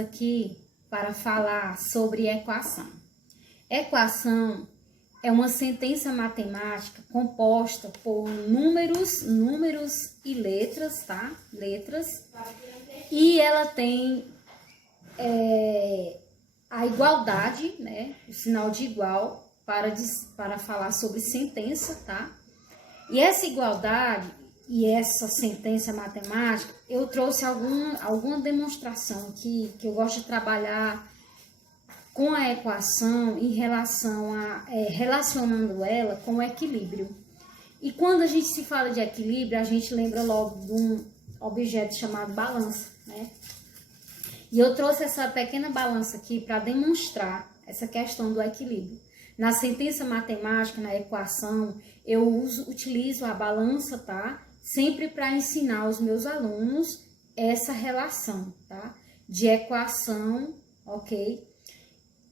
Aqui para falar sobre equação. Equação é uma sentença matemática composta por números e letras, tá? Letras. E ela tem a igualdade, né? O sinal de igual para falar sobre sentença, tá? E essa igualdade e essa sentença matemática, eu trouxe alguma demonstração que eu gosto de trabalhar com a equação em relação a relacionando ela com o equilíbrio. E quando a gente se fala de equilíbrio, a gente lembra logo de um objeto chamado balança, né? E eu trouxe essa pequena balança aqui para demonstrar essa questão do equilíbrio. Na sentença matemática, na equação, eu utilizo a balança, tá? Sempre para ensinar os meus alunos essa relação, tá? De equação, ok?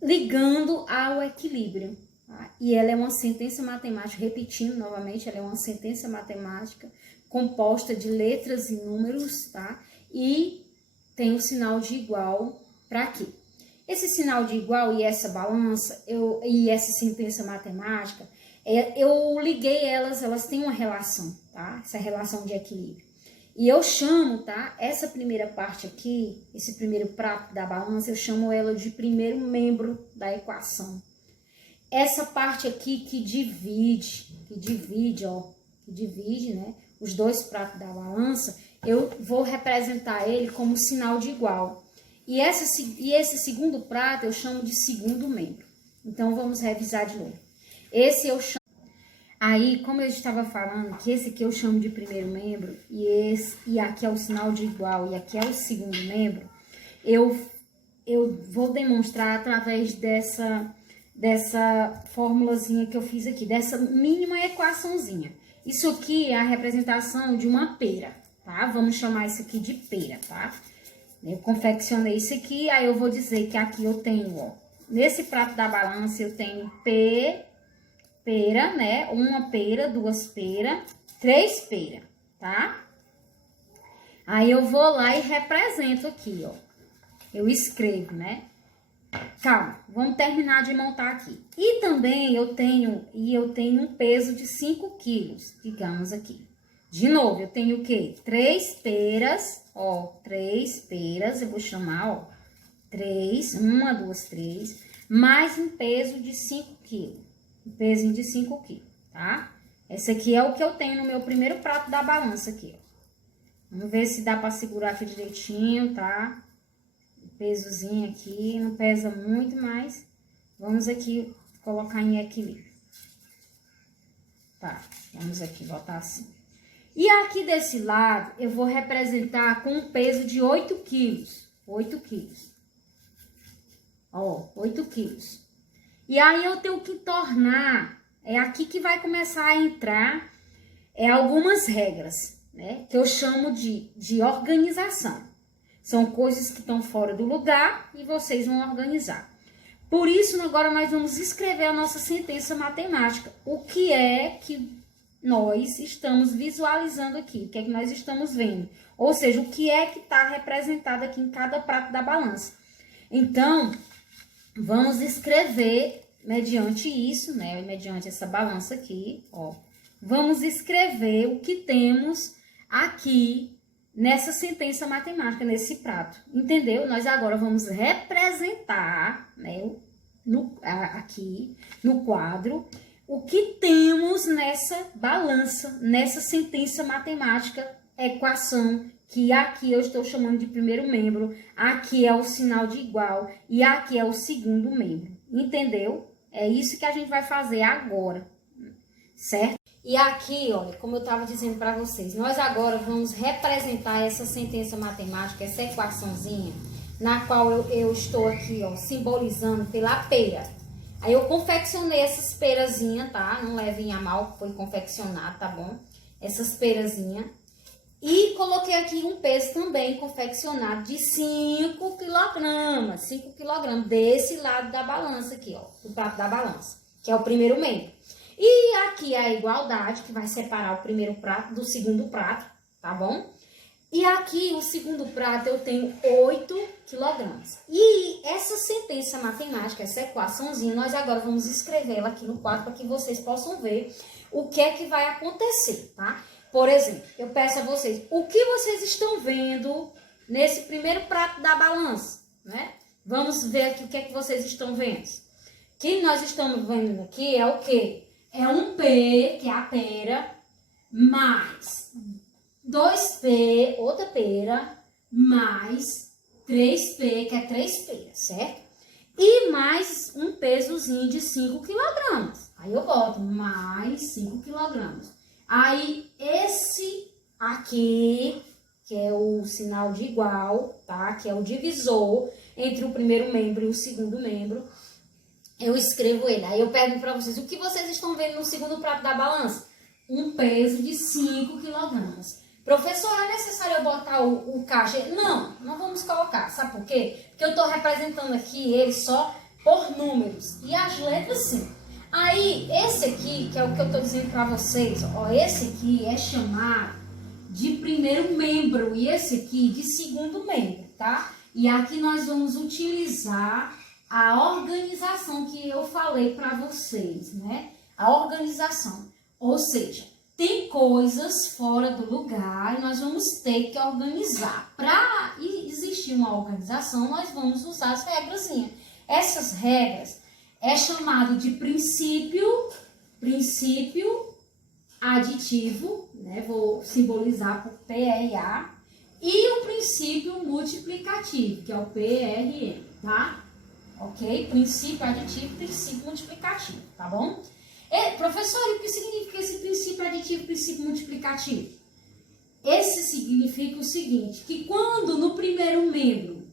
Ligando ao equilíbrio. Tá? E ela é uma sentença matemática, repetindo novamente, ela é uma sentença matemática composta de letras e números, tá? E tem o sinal de igual para quê? Esse sinal de igual e essa balança, e essa sentença matemática, eu liguei elas têm uma relação, tá? Essa relação de equilíbrio. E eu chamo, tá? Essa primeira parte aqui, esse primeiro prato da balança, eu chamo ela de primeiro membro da equação. Essa parte aqui que divide, né? Os dois pratos da balança, eu vou representar ele como sinal de igual. E esse segundo prato eu chamo de segundo membro. Então, vamos revisar de novo. Esse eu chamo... Aí, como eu estava falando, que esse aqui eu chamo de primeiro membro, e aqui é o sinal de igual, e aqui é o segundo membro, eu vou demonstrar através dessa formulazinha que eu fiz aqui, dessa mínima equaçãozinha. Isso aqui é a representação de uma pera, tá? Vamos chamar isso aqui de pera, tá? Eu confeccionei isso aqui, aí eu vou dizer que aqui eu tenho, ó, nesse prato da balança eu tenho pera, né? Uma pera, duas peras, três peras, tá? Aí eu vou lá e represento aqui, ó. Eu escrevo, né? Calma, vamos terminar de montar aqui. E também eu tenho um peso de 5 quilos, digamos aqui. De novo, eu tenho o quê? 3 peras, ó, 3 peras, eu vou chamar, ó, 3, 1, 2, 3, mais um peso de 5 quilos, um pezinho de 5 quilos, tá? Esse aqui é o que eu tenho no meu primeiro prato da balança aqui, ó. Vamos ver se dá pra segurar aqui direitinho, tá? O pesozinho aqui, não pesa muito, mas vamos aqui colocar em equilíbrio. Tá, vamos aqui botar assim. E aqui desse lado, eu vou representar com um peso de 8 quilos. 8 quilos. Ó, 8 quilos. E aí, eu tenho que tornar, é aqui que vai começar a entrar algumas regras, né? Que eu chamo de organização. São coisas que estão fora do lugar e vocês vão organizar. Por isso, agora nós vamos escrever a nossa sentença matemática. O que é que nós estamos visualizando aqui, o que é que nós estamos vendo, ou seja, o que é que está representado aqui em cada prato da balança. Então, vamos escrever mediante isso, né, mediante essa balança aqui, ó, vamos escrever o que temos aqui nessa sentença matemática, nesse prato, entendeu? Nós agora vamos representar, né, aqui no quadro, o que temos nessa balança, nessa sentença matemática, equação, que aqui eu estou chamando de primeiro membro, aqui é o sinal de igual e aqui é o segundo membro. Entendeu? É isso que a gente vai fazer agora, certo? E aqui, olha, como eu estava dizendo para vocês, nós agora vamos representar essa sentença matemática, essa equaçãozinha, na qual eu estou aqui, ó, simbolizando pela pera. Aí eu confeccionei essas perazinhas, tá? Não levem a mal, foi confeccionado, tá bom? Essas perazinhas. E coloquei aqui um peso também confeccionado de 5 quilogramas. 5 quilogramas desse lado da balança aqui, ó. Do prato da balança, que é o primeiro membro. E aqui é a igualdade, que vai separar o primeiro prato do segundo prato, tá bom? E aqui, o segundo prato, eu tenho 8 quilogramas. E essa sentença matemática, essa equaçãozinha, nós agora vamos escrevê-la aqui no quadro para que vocês possam ver o que é que vai acontecer, tá? Por exemplo, eu peço a vocês, o que vocês estão vendo nesse primeiro prato da balança, né? Vamos ver aqui o que é que vocês estão vendo. O que nós estamos vendo aqui é o quê? É um P, que é a pera, mais 2P, outra pera, mais 3P, que é 3 peras, certo? E mais um pesozinho de 5 quilogramas. Aí eu boto mais 5 quilogramas. Aí esse aqui, que é o sinal de igual, tá? Que é o divisor entre o primeiro membro e o segundo membro, eu escrevo ele. Aí eu pergunto para vocês, o que vocês estão vendo no segundo prato da balança? Um peso de 5 quilogramas. Professor, é necessário eu botar o caixa? Não, não vamos colocar. Sabe por quê? Porque eu estou representando aqui ele só por números. E as letras sim. Aí, esse aqui, que é o que eu estou dizendo para vocês, ó, esse aqui é chamado de primeiro membro e esse aqui de segundo membro, tá? E aqui nós vamos utilizar a organização que eu falei para vocês, né? A organização. Ou seja, tem coisas fora do lugar e nós vamos ter que organizar. Para existir uma organização, nós vamos usar as regrazinhas. Essas regras é chamado de princípio aditivo, né? Vou simbolizar por PRA, e o princípio multiplicativo, que é o PRM, tá? Ok? Princípio aditivo, princípio multiplicativo, tá bom? Professor, e o que significa esse princípio aditivo, princípio multiplicativo? Esse significa o seguinte, que quando no primeiro membro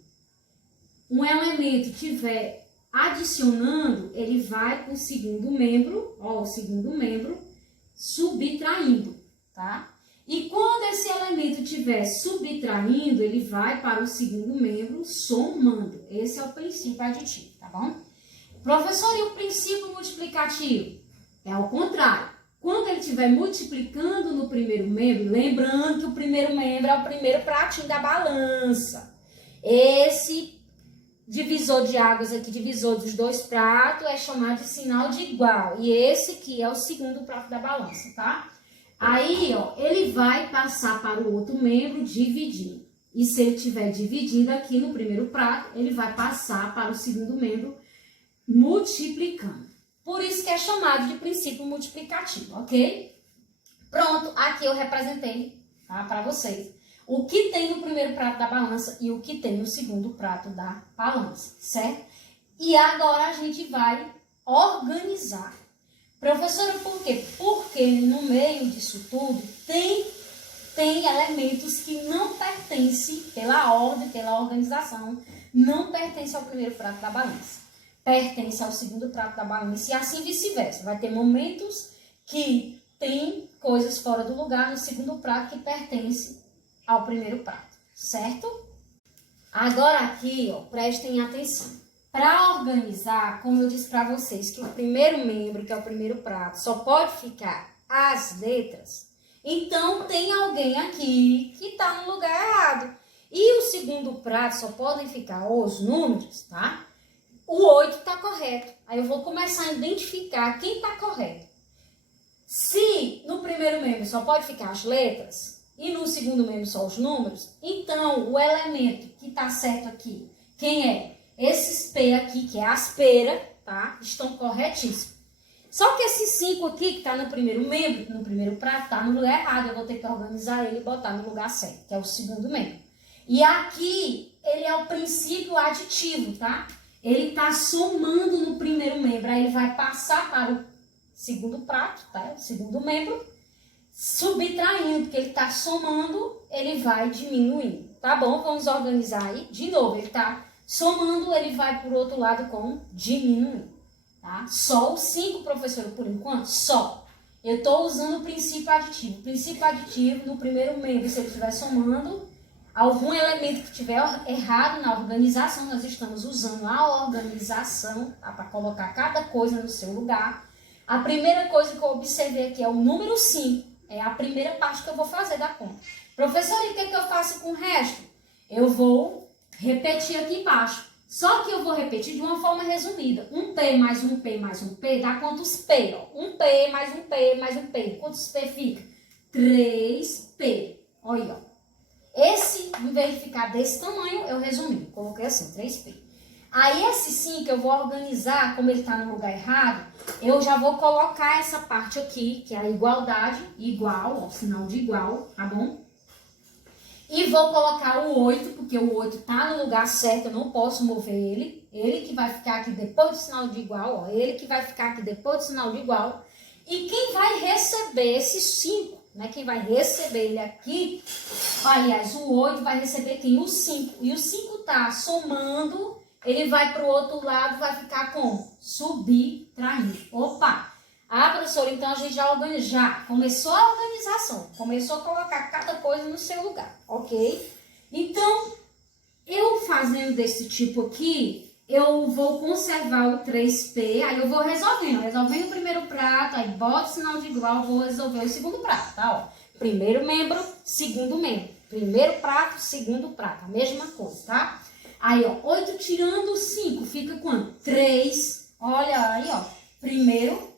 um elemento estiver adicionando, ele vai para o segundo membro, ó, o segundo membro, subtraindo, tá? E quando esse elemento estiver subtraindo, ele vai para o segundo membro somando. Esse é o princípio aditivo, tá bom? Professor, e o princípio multiplicativo? É ao contrário. Quando ele estiver multiplicando no primeiro membro, lembrando que o primeiro membro é o primeiro pratinho da balança. Esse divisor de águas aqui, divisor dos dois pratos, é chamado de sinal de igual. E esse aqui é o segundo prato da balança, tá? Aí, ó, ele vai passar para o outro membro dividindo. E se ele estiver dividindo aqui no primeiro prato, ele vai passar para o segundo membro multiplicando. Por isso que é chamado de princípio multiplicativo, ok? Pronto, aqui eu representei, tá, para vocês o que tem no primeiro prato da balança e o que tem no segundo prato da balança, certo? E agora a gente vai organizar. Professora, por quê? Porque no meio disso tudo tem elementos que não pertencem, pela ordem, pela organização, não pertencem ao primeiro prato da balança. Pertence ao segundo prato da balança e assim vice-versa. Vai ter momentos que tem coisas fora do lugar no segundo prato que pertence ao primeiro prato, certo? Agora aqui, ó, prestem atenção. Para organizar, como eu disse para vocês, que o primeiro membro, que é o primeiro prato, só pode ficar as letras, então tem alguém aqui que está no lugar errado. E o segundo prato só podem ficar os números, tá? O 8 está correto. Aí eu vou começar a identificar quem está correto. Se no primeiro membro só pode ficar as letras e no segundo membro só os números, então o elemento que está certo aqui, quem é? Esses P aqui, que é as pera, tá? Estão corretíssimos. Só que esses 5 aqui, que está no primeiro membro, no primeiro prato, está no lugar errado. Eu vou ter que organizar ele e botar no lugar certo, que é o segundo membro. E aqui, ele é o princípio aditivo, tá? Ele está somando no primeiro membro, aí ele vai passar para o segundo prato, tá? O segundo membro, subtraindo, porque ele está somando, ele vai diminuindo, tá bom? Vamos organizar aí. De novo, ele está somando, ele vai por outro lado com diminuindo, tá? Só o 5, professora, por enquanto, só. Eu estou usando o princípio aditivo. O princípio aditivo, no primeiro membro, se ele estiver somando algum elemento que estiver errado na organização, nós estamos usando a organização, tá? Para colocar cada coisa no seu lugar. A primeira coisa que eu observei aqui é o número 5. É a primeira parte que eu vou fazer da conta. Professor, e o que eu faço com o resto? Eu vou repetir aqui embaixo. Só que eu vou repetir de uma forma resumida. Um P mais um P mais um P dá quantos P? Ó? Um P mais um P mais um P. Quantos P fica? 3P. Olha, ó. Esse, em vez de ficar desse tamanho, eu resumi. Coloquei assim, 3P. Aí esse 5 eu vou organizar, como ele está no lugar errado, eu já vou colocar essa parte aqui, que é a igualdade, igual, ó, sinal de igual, tá bom? E vou colocar o 8, porque o 8 tá no lugar certo, eu não posso mover ele. Ele que vai ficar aqui depois do sinal de igual, ó. Ele que vai ficar aqui depois do sinal de igual. E quem vai receber esse 5, né? Quem vai receber ele aqui, aliás, o 8 vai receber quem? O 5. E o 5 tá somando, ele vai pro outro lado, vai ficar como? Subtraindo. Opa! Ah, professora, então a gente já começou a organização, começou a colocar cada coisa no seu lugar, ok? Então, eu fazendo desse tipo aqui, eu vou conservar o 3P, aí eu vou resolvendo o primeiro prato, aí boto o sinal de igual, vou resolver o segundo prato, tá? Ó, primeiro membro, segundo membro, primeiro prato, segundo prato, a mesma coisa, tá? Aí, ó, 8 tirando 5, fica quanto? 3, olha aí, ó, primeiro,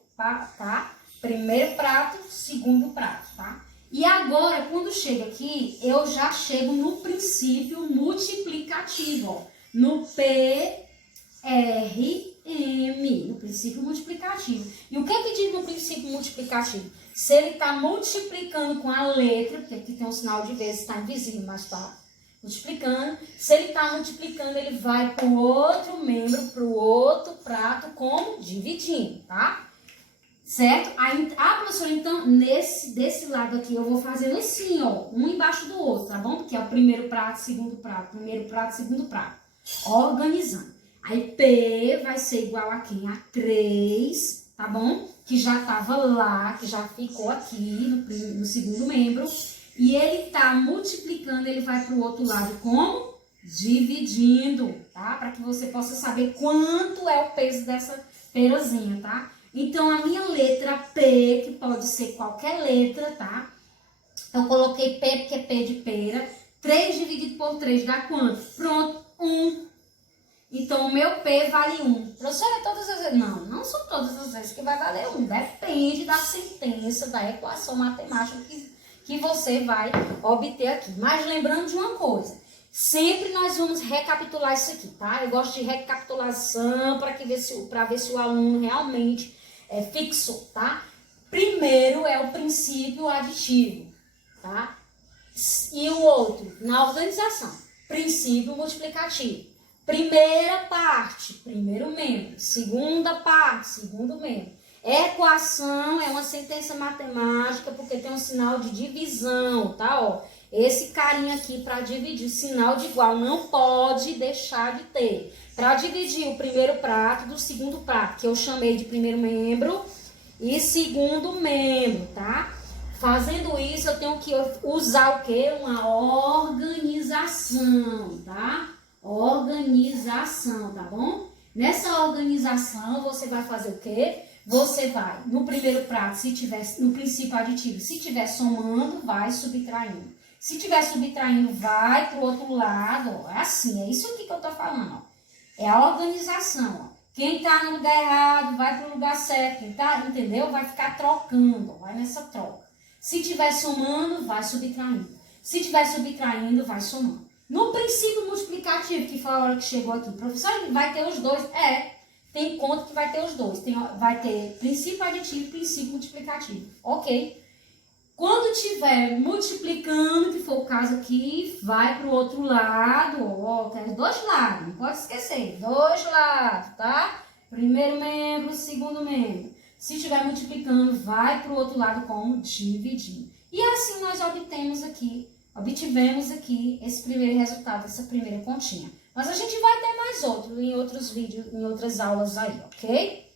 tá? Primeiro prato, segundo prato, tá? E agora, quando chega aqui, eu já chego no princípio multiplicativo, ó. No PRM, no princípio multiplicativo. E o que que diz no princípio multiplicativo? Se ele está multiplicando com a letra, porque aqui tem um sinal de vezes, está invisível, mas tá multiplicando. Se ele está multiplicando, ele vai para o outro membro, para o outro prato, como dividindo, tá? Certo? Aí, professora, então, desse lado aqui, eu vou fazendo assim, ó, um embaixo do outro, tá bom? Porque é o primeiro prato, segundo prato, primeiro prato, segundo prato. Organizando. Aí, P vai ser igual a quem? A 3, tá bom? Que já tava lá, que já ficou aqui no segundo membro. E ele tá multiplicando, ele vai pro outro lado como? Dividindo, tá? Para que você possa saber quanto é o peso dessa perazinha, tá? Então, a minha letra P, que pode ser qualquer letra, tá? Eu coloquei P porque é P de pera. 3 dividido por 3 dá quanto? Pronto, 1. Então, o meu P vale 1. Professora, todas as vezes? Não, não são todas as vezes que vai valer 1. Depende da sentença, da equação matemática que você vai obter aqui. Mas lembrando de uma coisa. Sempre nós vamos recapitular isso aqui, tá? Eu gosto de recapitulação para ver se o aluno realmente fixou, tá? Primeiro é o princípio aditivo, tá? E o outro, na organização, princípio multiplicativo. Primeira parte, primeiro membro. Segunda parte, segundo membro. Equação é uma sentença matemática porque tem um sinal de divisão, tá? Ó, esse carinha aqui para dividir, sinal de igual, não pode deixar de ter. Para dividir o primeiro prato do segundo prato, que eu chamei de primeiro membro e segundo membro, tá? Fazendo isso, eu tenho que usar o quê? Uma organização, tá? Organização, tá bom? Nessa organização, você vai fazer o quê? Você vai, no primeiro prato, se tiver, no princípio aditivo, se tiver somando, vai subtraindo. Se tiver subtraindo, vai pro outro lado, ó. É assim, é isso aqui que eu tô falando, ó. É a organização, ó. Quem tá no lugar errado, vai pro lugar certo. Quem tá, entendeu? Vai ficar trocando, ó. Vai nessa troca. Se tiver somando, vai subtraindo. Se tiver subtraindo, vai somando. No princípio multiplicativo, que foi a hora que chegou aqui, professor, vai ter os dois? Tem conta que vai ter os dois. Vai ter princípio aditivo e princípio multiplicativo. Ok? Quando tiver multiplicando, que for o caso aqui, vai para o outro lado. Ó, tem os dois lados, não pode esquecer. Dois lados, tá? Primeiro membro, segundo membro. Se estiver multiplicando, vai para o outro lado como dividir. E assim nós obtivemos aqui esse primeiro resultado, essa primeira continha. Mas a gente vai ter mais outro em outros vídeos, em outras aulas aí, ok?